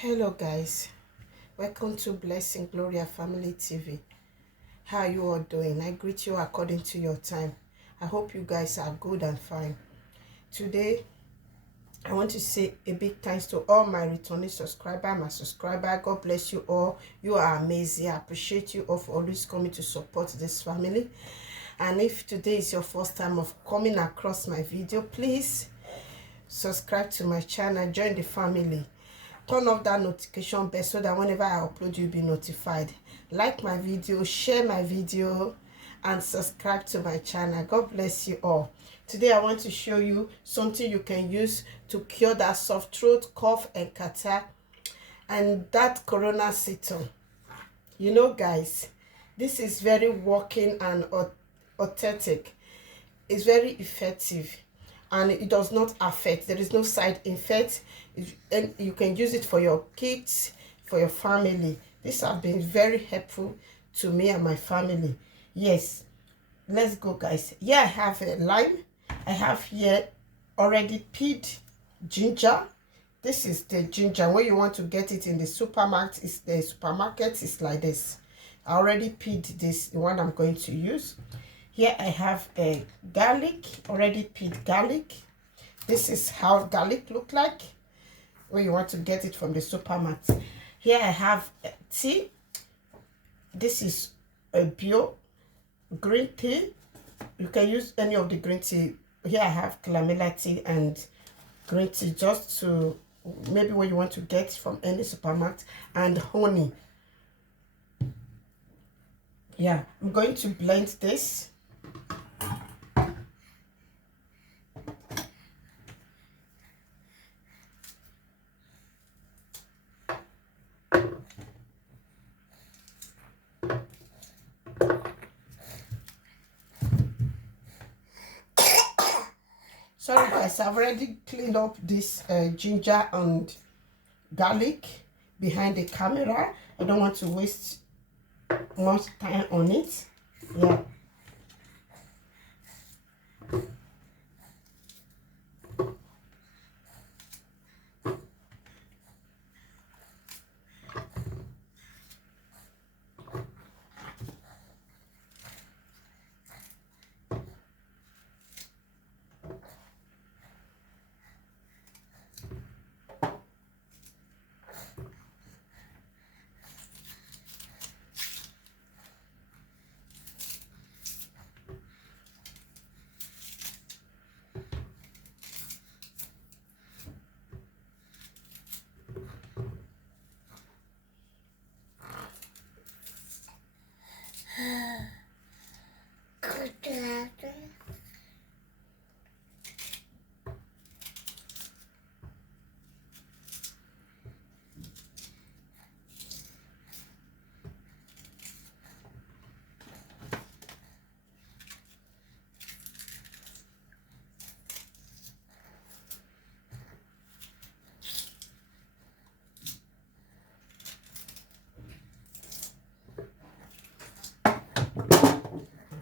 Hello guys, welcome to Blessing Gloria Family TV. How are you all doing? I greet you according to your time. I hope you guys are good and fine. Today I want to say a big thanks to all my returning subscriber. God bless you all. You are amazing. I appreciate you all for always coming to support this family. And if today is your first time of coming across my video, please subscribe to my channel, join the family. Turn off that notification bell so that whenever I upload, you'll be notified. Like my video, share my video, and subscribe to my channel. God bless you all. Today I want to show you something you can use to cure that soft throat, cough, and catarrh, and that corona symptom. You know, guys, this is very working and authentic. It's very effective, and it does not affect. There is no side effect, and you can use it for your kids, for your family. This has been very helpful to me and my family. Yes, let's go, guys. Here I have a lime. I have here already peeled ginger. This is the ginger. When you want to get it in the supermarket, it's like this. I already peeled this, the one I'm going to use. Here I have a garlic, already peeled garlic. This is how garlic look like when you want to get it from the supermarket. Here I have tea. This is a bio green tea. You can use any of the green tea. Here I have chamomile tea and green tea, just to maybe when you want to get from any supermarket, and honey. Yeah, I'm going to blend this. Sorry guys, I've already cleaned up this ginger and garlic behind the camera. I don't want to waste much time on it. Yeah.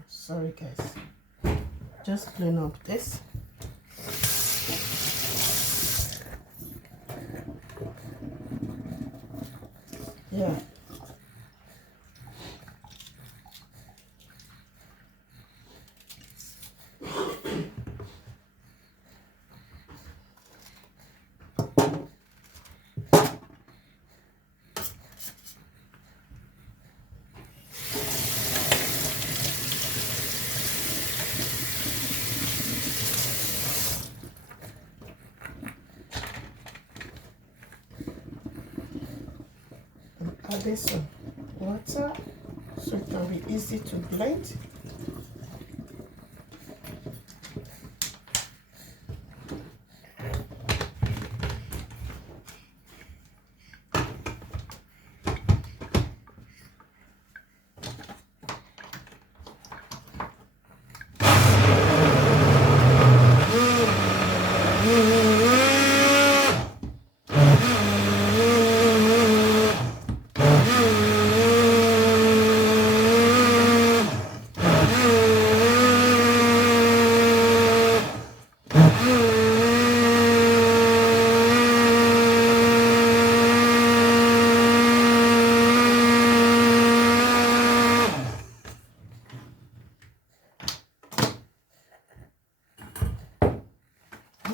Sorry guys, just clean up this. Yeah. Add some water so it can be easy to blend.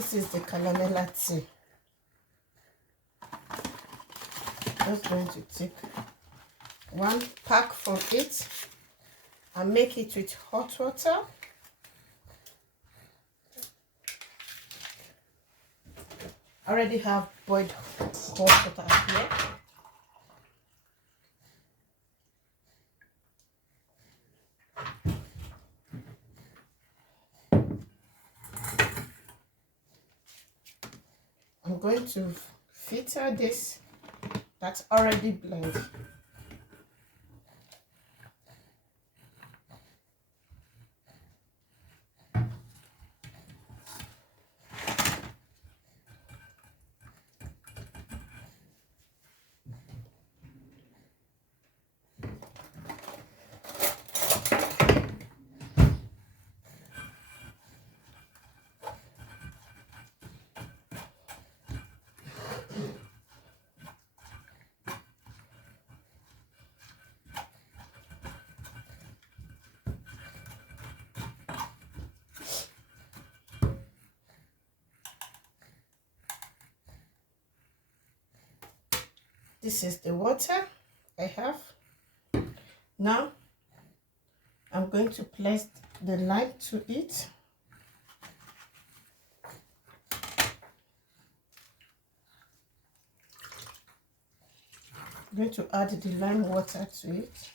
This is the calamella tea. Just going to take one pack from it and make it with hot water. I already have boiled hot water here. I'm going to filter this that's already blended. This is the water I have. Now I'm going to place the lime to it. I'm going to add the lime water to it.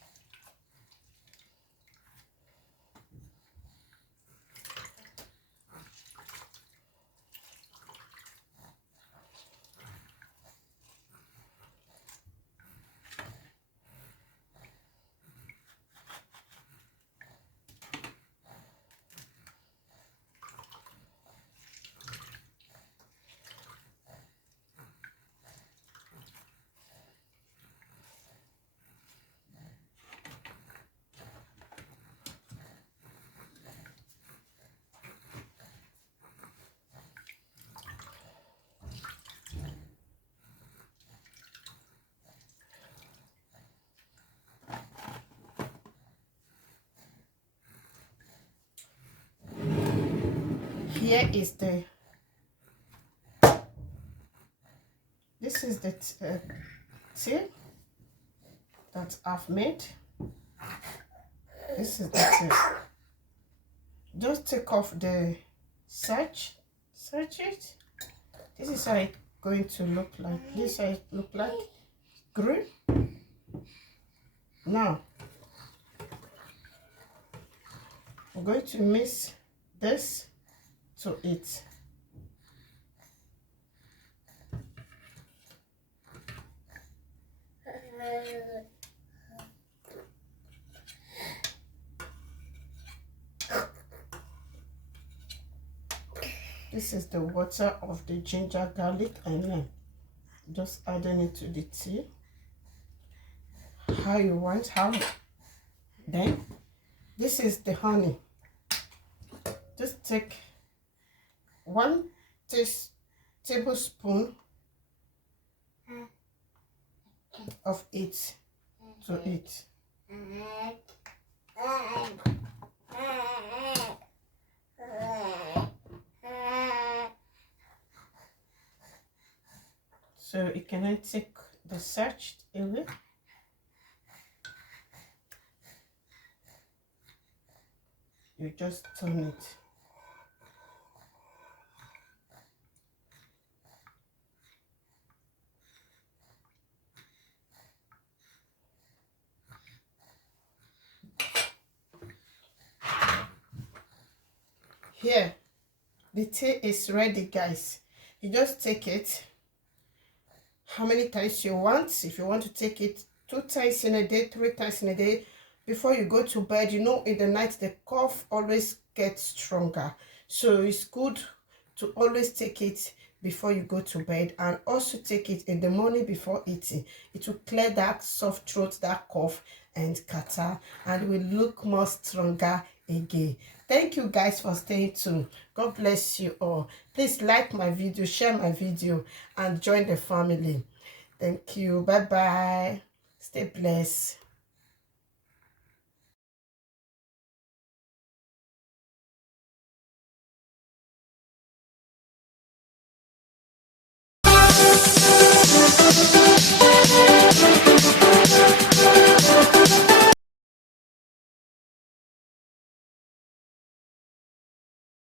Here is the, this is the tea that I've made. This is the tea. Just take off the search it. This is how it's going to look like. This is how it look like. Green. Now I'm going to mix this to it. This is the water of the ginger, garlic, and lime. Just adding it to the tea. How you want, how. Then this is the honey. Just take 1 tablespoon of it to it. So it cannot take the starch away. You just turn it. Here, the tea is ready, guys. You just take it how many times you want. If you want to take it 2 times in a day, 3 times in a day, before you go to bed, you know, in the night the cough always gets stronger, so it's good to always take it before you go to bed, and also take it in the morning before eating. It will clear that soft throat, that cough and catarrh, and will look more stronger again. Thank you guys for staying tuned. God bless you all. Please like my video, share my video, and join the family. Thank you. Bye bye. Stay blessed.